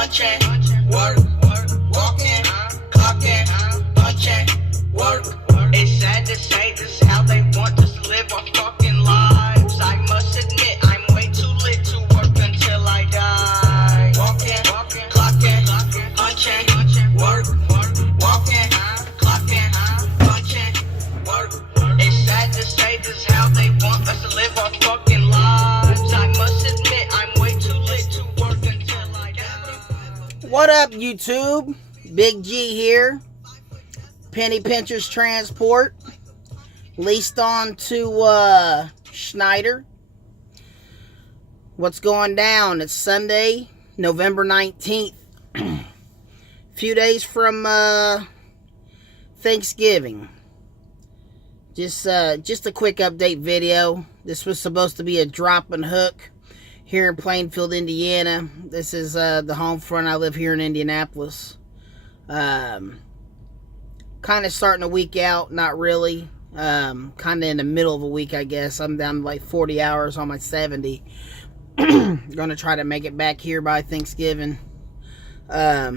punching, work, walking, clocking, punching, work. It's sad to say this is how they want us to live our fucking lives. I must admit I'm way too lit to work until I die. Walking, clocking, punching, work, walking, clocking, punching, work. It's sad to say this is how they want us to live our fucking lives. I must admit I'm way too lit to work until I die. What up, YouTube? Big G here. Penny Pinchers Transport. Leased on to Schneider. What's going down? It's Sunday, November 19th. Few days from Thanksgiving. Just a quick update video. This was supposed to be a drop and hook here in Plainfield, Indiana. This is the home front. I live here in Indianapolis. Kind of starting a week out, not really. Kind of in the middle of a week, I guess. I'm down like 40 hours on my 70. Gonna try to make it back here by Thanksgiving. But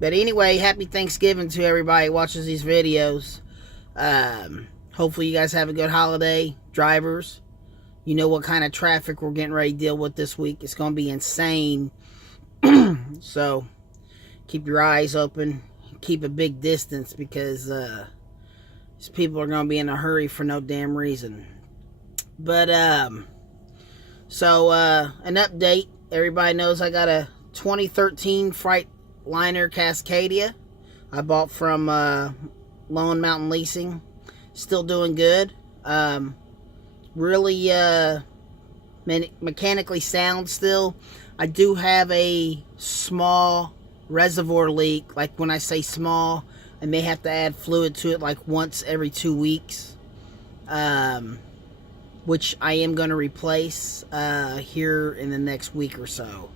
anyway, happy Thanksgiving to everybody who watches these videos. Hopefully you guys have a good holiday. Drivers, you know what kind of traffic we're getting ready to deal with this week. It's going to be insane. So, keep your eyes open. Keep a big distance because these people are going to be in a hurry for no damn reason. But, an update. Everybody knows I got a 2013 Freightliner Cascadia. I bought from Lone Mountain Leasing. Still doing good. Really mechanically sound still. I do have a small reservoir leak. Like when I say small, I may have to add fluid to it like once every 2 weeks. Which I am going to replace here in the next week or so.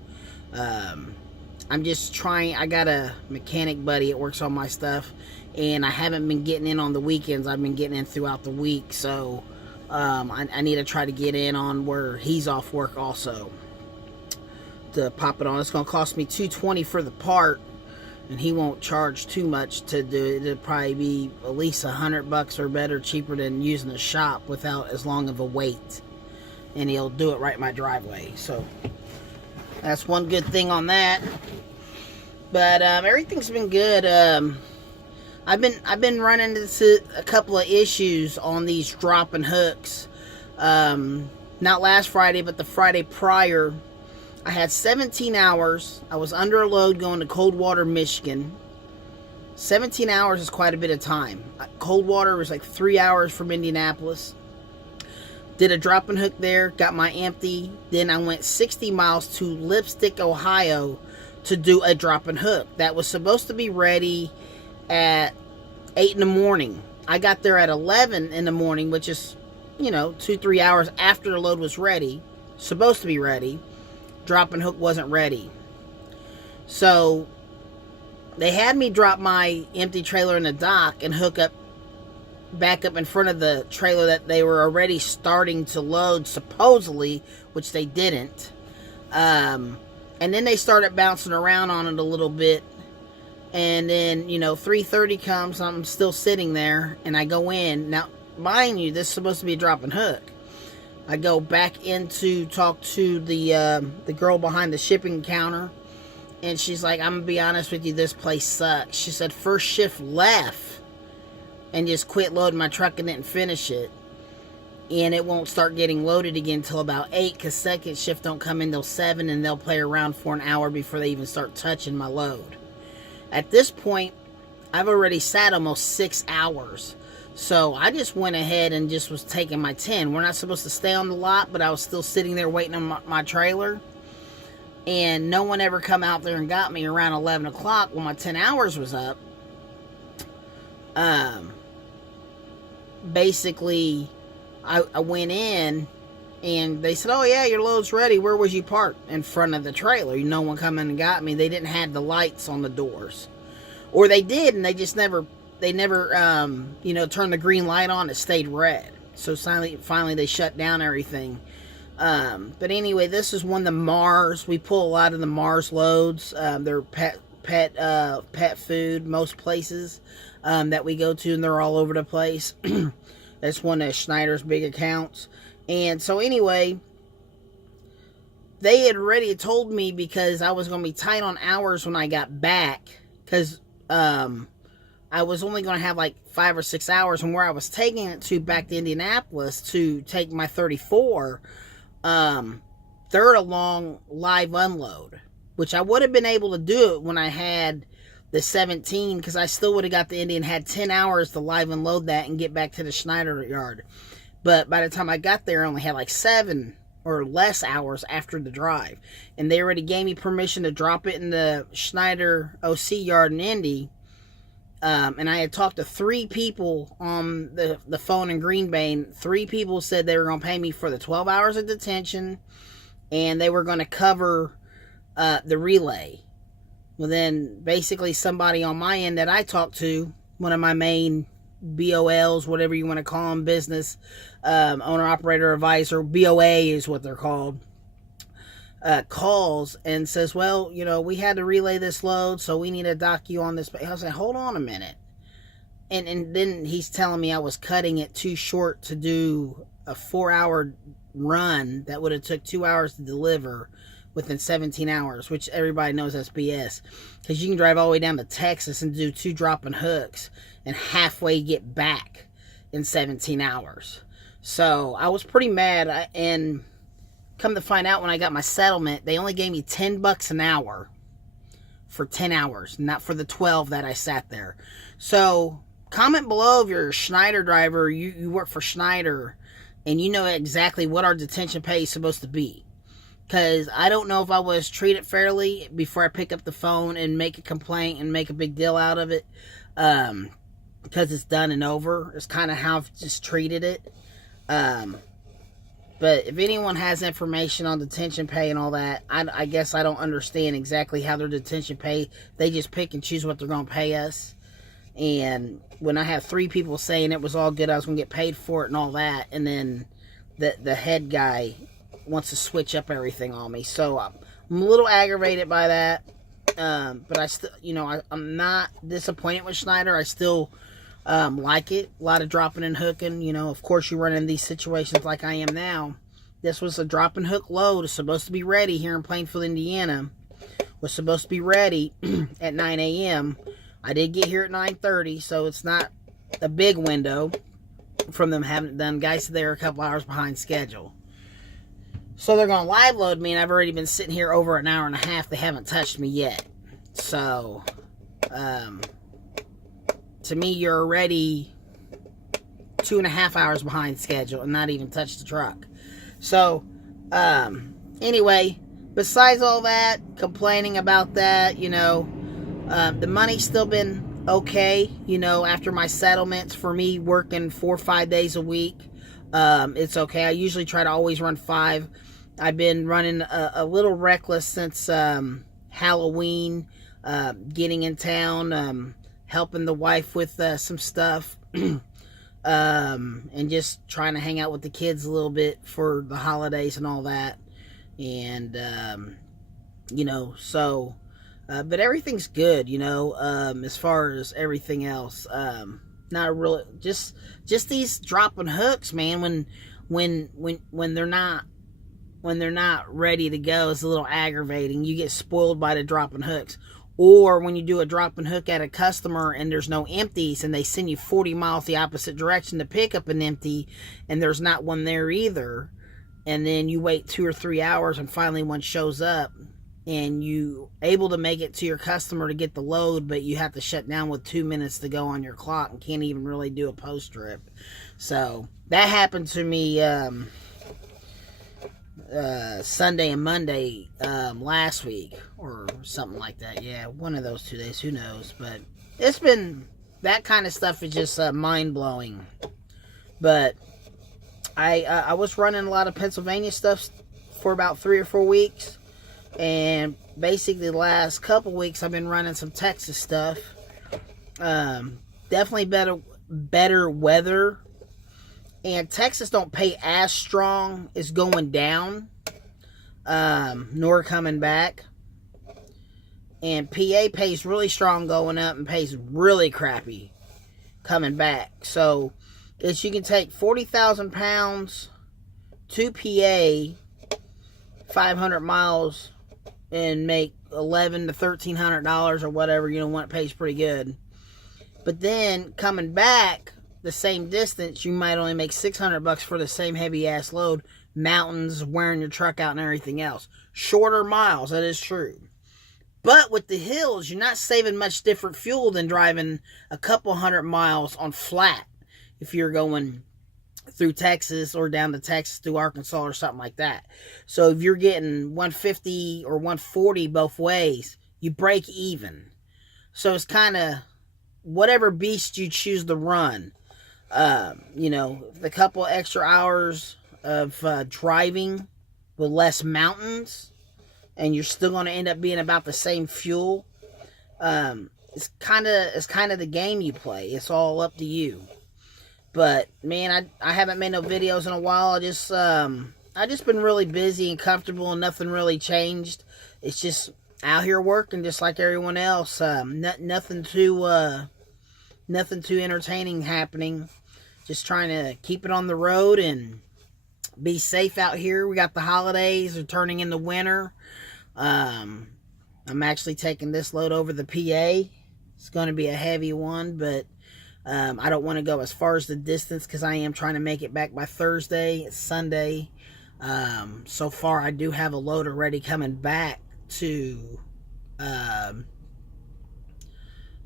I'm just trying. I got a mechanic buddy that works on my stuff, and I haven't been getting in on the weekends. I've been getting in throughout the week, so I need to try to get in on where he's off work also to pop it on. It's going to cost me $220 for the part, and he won't charge too much to do it. It'll probably be at least $100 or better, cheaper than using a shop without as long of a wait, and he'll do it right in my driveway. So that's one good thing on that. But everything's been good. I've been running into a couple of issues on these drop and hooks. Not last Friday, but the Friday prior. I had 17 hours. I was under a load going to Coldwater, Michigan. 17 hours is quite a bit of time. Coldwater was like 3 hours from Indianapolis. Did a drop and hook there, got my empty. Then I went 60 miles to Lipstick, Ohio to do a drop and hook. That was supposed to be ready at 8 in the morning. I got there at 11 in the morning, which is, 2-3 hours after the load was ready. Supposed to be ready. Drop and hook wasn't ready. So they had me drop my empty trailer in the dock and hook up back up in front of the trailer that they were already starting to load, supposedly, which they didn't. And then they started bouncing around on it a little bit. And then, 3:30 comes, I'm still sitting there, and I go in. Now, mind you, this is supposed to be a drop and hook. I go back in to talk to the girl behind the shipping counter, and she's like, I'm going to be honest with you, this place sucks. She said first shift left and just quit loading my truck and didn't finish it. And it won't start getting loaded again until about 8, because second shift don't come in till 7, and they'll play around for an hour before they even start touching my load. At this point, I've already sat almost 6 hours. So I just went ahead and just was taking my 10. We're not supposed to stay on the lot, but I was still sitting there waiting on my trailer. And no one ever come out there and got me around 11 o'clock when my 10 hours was up. Basically, I went in, and they said, oh yeah, your load's ready. Where was you parked? In front of the trailer. No one come in and got me. They didn't have the lights on the doors. Or they did, and they just never turned the green light on. It stayed red. So finally they shut down everything. But anyway, this is one of the Mars. We pull a lot of the Mars loads. They're pet food most places that we go to, and they're all over the place. That's one of Schneider's big accounts. And so anyway, they had already told me, because I was going to be tight on hours when I got back, because I was only going to have like 5 or 6 hours, and where I was taking it to back to Indianapolis to take my 34, they're a long live unload, which I would have been able to do it when I had the 17, because I still would have got the Indy and had 10 hours to live unload that and get back to the Schneider yard. But by the time I got there, I only had like 7 or less hours after the drive. And they already gave me permission to drop it in the Schneider OC yard in Indy. And I had talked to 3 people on the phone in Green Bay. And 3 people said they were going to pay me for the 12 hours of detention, and they were going to cover the relay. Well, then basically somebody on my end that I talked to, one of my main BOLs, whatever you want to call them, business owner, operator, advisor, BOA is what they're called, calls and says, well, you know, we had to relay this load, so we need to dock you on this. I was like, hold on a minute. And then he's telling me I was cutting it too short to do a 4-hour run that would have took 2 hours to deliver within 17 hours, which everybody knows that's BS, because you can drive all the way down to Texas and do 2 drop-and-hooks and halfway get back in 17 hours. So I was pretty mad, and come to find out, when I got my settlement, they only gave me $10 an hour for 10 hours, not for the 12 that I sat there. So comment below if you're a Schneider driver, you work for Schneider, and you know exactly what our detention pay is supposed to be. Because I don't know if I was treated fairly before I pick up the phone and make a complaint and make a big deal out of it. Because it's done and over. It's kind of how I've just treated it. But if anyone has information on detention pay and all that, I guess I don't understand exactly how their detention pay. They just pick and choose what they're going to pay us. And when I have 3 people saying it was all good, I was going to get paid for it and all that, and then the head guy wants to switch up everything on me. So I'm a little aggravated by that. But I still, you know, I'm not disappointed with Schneider. I still like it. A lot of dropping and hooking. You know, of course you run in these situations like I am now. This was a drop and hook load. It's supposed to be ready here in Plainfield, Indiana. Was supposed to be ready at 9 a.m. I did get here at 9:30, so it's not a big window from them having it done. Guys said they were a couple hours behind schedule. So they're going to live load me, and I've already been sitting here over an hour and a half. They haven't touched me yet. So, to me, you're already 2.5 hours behind schedule and not even touched the truck. So, anyway, besides all that, complaining about that, you know, the money's still been okay, you know, after my settlements for me working 4 or 5 days a week. It's okay. I usually try to always run 5. I've been running a little reckless since Halloween, getting in town, helping the wife with some stuff, and just trying to hang out with the kids a little bit for the holidays and all that. And, you know, so, but everything's good, you know, as far as everything else. Not really, just these dropping hooks, man, when they're not ready to go, it's a little aggravating. You get spoiled by the dropping hooks. Or when you do a drop and hook at a customer and there's no empties, and they send you 40 miles the opposite direction to pick up an empty, and there's not one there either, and then you wait 2 or 3 hours and finally one shows up, and you able to make it to your customer to get the load, but you have to shut down with 2 minutes to go on your clock and can't even really do a post trip. So that happened to me Sunday and Monday last week or something like that. Yeah, one of those 2 days, who knows. But it's been, that kind of stuff is just mind-blowing. But I was running a lot of Pennsylvania stuff for about 3 or 4 weeks. And basically the last couple weeks I've been running some Texas stuff. Definitely better weather And Texas don't pay as strong as going down, nor coming back. And PA pays really strong going up and pays really crappy coming back. So you can take 40,000 pounds to PA, 500 miles, and make $1,100 to $1,300 or whatever. You know, one pays pretty good. But then coming back the same distance, you might only make $600 for the same heavy ass load. Mountains, wearing your truck out, and everything else. Shorter miles, that is true. But with the hills, you're not saving much different fuel than driving a couple 100 miles on flat if you're going through Texas or down to Texas through Arkansas or something like that. So if you're getting 150 or 140 both ways, you break even. So it's kind of whatever beast you choose to run. You know, the couple extra hours of driving with less mountains, and you're still going to end up being about the same fuel. It's kind of the game you play. It's all up to you. But man, I haven't made no videos in a while. I just been really busy and comfortable, and nothing really changed. It's just out here working just like everyone else. Nothing too entertaining happening. Just trying to keep it on the road and be safe out here. We got the holidays are turning into winter. I'm actually taking this load over the PA. It's going to be a heavy one, but I don't want to go as far as the distance because I am trying to make it back by Thursday. It's Sunday. So far, I do have a load already coming back to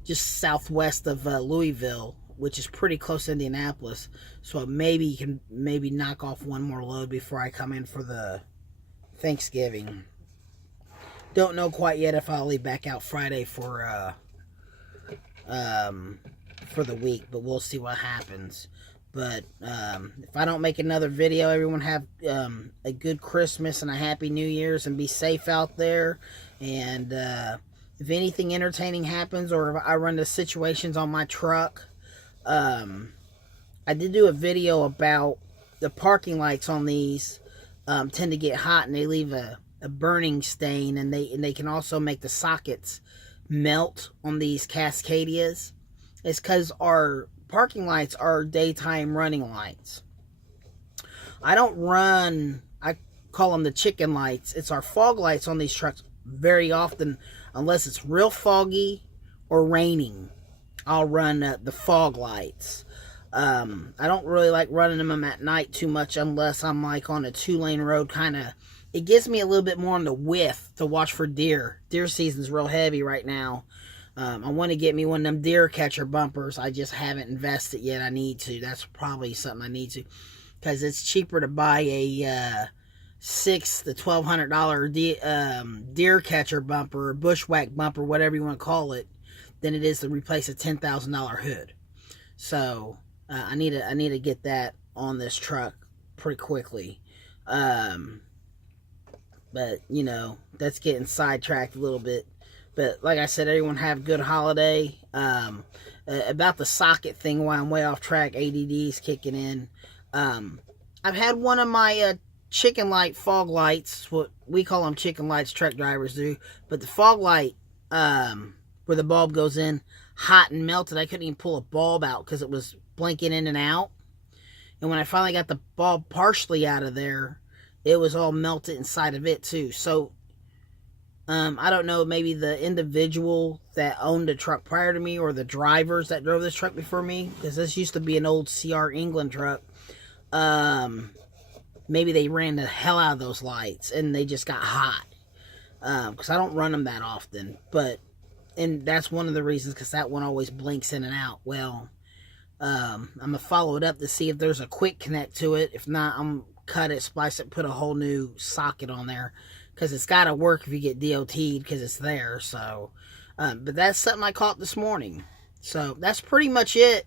just southwest of Louisville, which is pretty close to Indianapolis. So maybe you can knock off one more load before I come in for the Thanksgiving. Don't know quite yet if I'll leave back out Friday for the week, but we'll see what happens. But if I don't make another video, everyone have a good Christmas and a happy New Year's, and be safe out there. And if anything entertaining happens, or if I run into situations on my truck, I did do a video about the parking lights on these tend to get hot, and they leave a burning stain, and they can also make the sockets melt on these Cascadias. It's because our parking lights are daytime running lights. I call them the chicken lights. It's our fog lights on these trucks very often, unless it's real foggy or raining. I'll run the fog lights. I don't really like running them at night too much unless I'm like on a 2-lane road it gives me a little bit more on the width to watch for deer. Deer season's real heavy right now. I want to get me one of them deer catcher bumpers. I just haven't invested yet. I need to. That's probably something I need to, because it's cheaper to buy a $600 to $1,200 deer catcher bumper, or bushwhack bumper, whatever you want to call it, than it is to replace a $10,000 hood. So I need to get that on this truck pretty quickly. But you know, that's getting sidetracked a little bit. But like I said, everyone have a good holiday. About the socket thing, while I'm way off track, ADD's kicking in. I've had one of my chicken light fog lights, what we call them chicken lights, truck drivers do, but the fog light where the bulb goes in, hot and melted. I couldn't even pull a bulb out because it was blinking in and out. And when I finally got the bulb partially out of there, it was all melted inside of it too. So I don't know, maybe the individual that owned the truck prior to me, or the drivers that drove this truck before me, because this used to be an old CR England truck, maybe they ran the hell out of those lights and they just got hot, because I don't run them that often. And that's one of the reasons, because that one always blinks in and out. Well, I'm gonna follow it up to see if there's a quick connect to it. If not, I'm cut it, splice it, put a whole new socket on there, because it's got to work if you get DOT'd, because it's there. So but that's something I caught this morning. So that's pretty much it.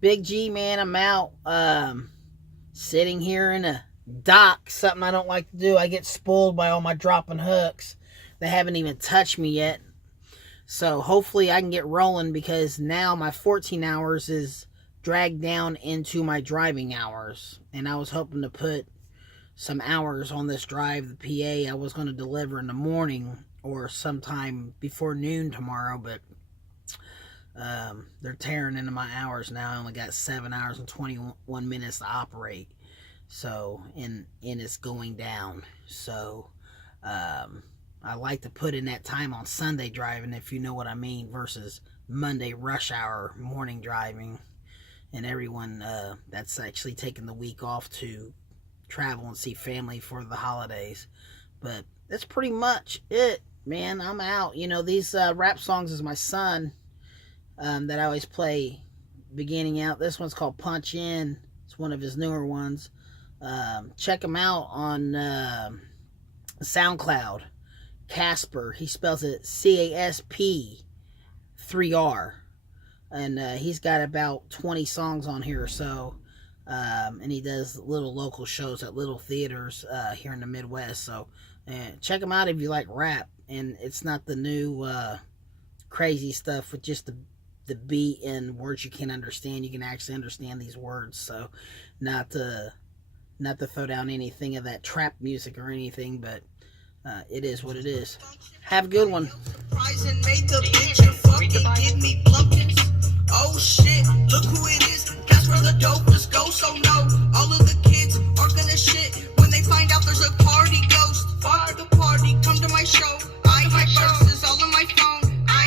Big G, man, I'm out. Sitting here in a dock, something I don't like to do. I get spoiled by all my Drop&Hooks. They haven't even touched me yet. So hopefully I can get rolling, because now my 14 hours is dragged down into my driving hours, and I was hoping to put some hours on this drive. The PA I was going to deliver in the morning or sometime before noon tomorrow, but they're tearing into my hours now. I only got 7 hours and 21 minutes to operate, so and it's going down. So I like to put in that time on Sunday driving, if you know what I mean, versus Monday rush hour morning driving, and everyone that's actually taking the week off to travel and see family for the holidays. But that's pretty much it, man. I'm out. You know, these rap songs is my son that I always play beginning out. This one's called Punch In. It's one of his newer ones. Check him out on SoundCloud. Casper. He spells it C-A-S-P 3R. And he's got about 20 songs on here or so. And he does little local shows at little theaters here in the Midwest. So check him out if you like rap. And it's not the new crazy stuff with just the beat and words you can't understand. You can actually understand these words. So not to throw down anything of that trap music or anything, but it is what it is. Have a good one. Oh shit, look who it is. That's where the dopest go, so no. All of